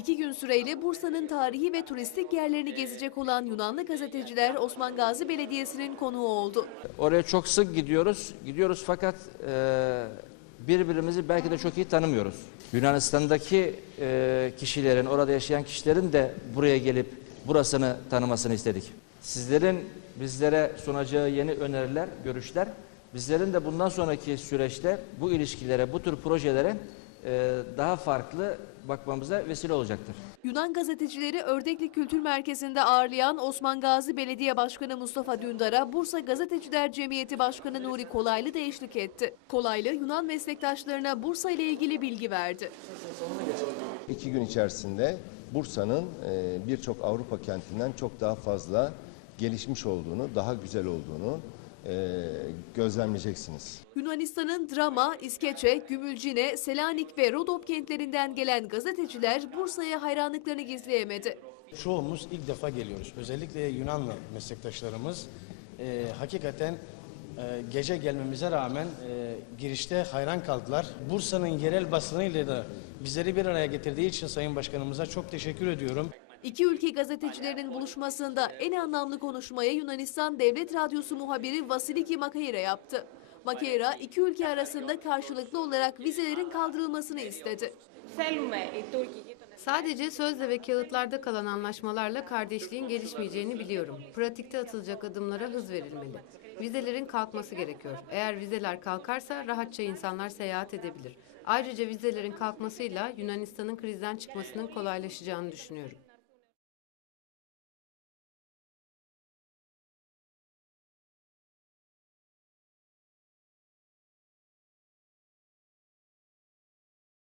2 gün süreyle Bursa'nın tarihi ve turistik yerlerini gezecek olan Yunanlı gazeteciler Osman Gazi Belediyesi'nin konuğu oldu. Oraya çok sık gidiyoruz fakat birbirimizi belki de çok iyi tanımıyoruz. Yunanistan'daki kişilerin, orada yaşayan kişilerin de buraya gelip burasını tanımasını istedik. Sizlerin bizlere sunacağı yeni öneriler, görüşler, bizlerin de bundan sonraki süreçte bu ilişkilere, bu tür projelere daha farklı bakmamıza vesile olacaktır. Yunan gazetecileri Ördekli Kültür Merkezi'nde ağırlayan Osman Gazi Belediye Başkanı Mustafa Dündar'a Bursa Gazeteciler Cemiyeti Başkanı Nuri Kolaylı da eşlik etti. Kolaylı, Yunan meslektaşlarına Bursa ile ilgili bilgi verdi. 2 gün içerisinde Bursa'nın birçok Avrupa kentinden çok daha fazla gelişmiş olduğunu, daha güzel olduğunu gözlemleyeceksiniz. Yunanistan'ın Drama, İskeçe, Gümülcine, Selanik ve Rodop kentlerinden gelen gazeteciler Bursa'ya hayranlıklarını gizleyemedi. Çoğumuz ilk defa geliyoruz. Özellikle Yunanlı meslektaşlarımız hakikaten gece gelmemize rağmen girişte hayran kaldılar. Bursa'nın yerel basınıyla da bizleri bir araya getirdiği için Sayın Başkanımıza çok teşekkür ediyorum. İki ülke gazetecilerinin buluşmasında en anlamlı konuşmayı Yunanistan Devlet Radyosu muhabiri Vasiliki Makaira yaptı. Makaira, iki ülke arasında karşılıklı olarak vizelerin kaldırılmasını istedi. Sadece sözle ve kağıtlarda kalan anlaşmalarla kardeşliğin gelişmeyeceğini biliyorum. Pratikte atılacak adımlara hız verilmeli. Vizelerin kalkması gerekiyor. Eğer vizeler kalkarsa rahatça insanlar seyahat edebilir. Ayrıca vizelerin kalkmasıyla Yunanistan'ın krizden çıkmasının kolaylaşacağını düşünüyorum.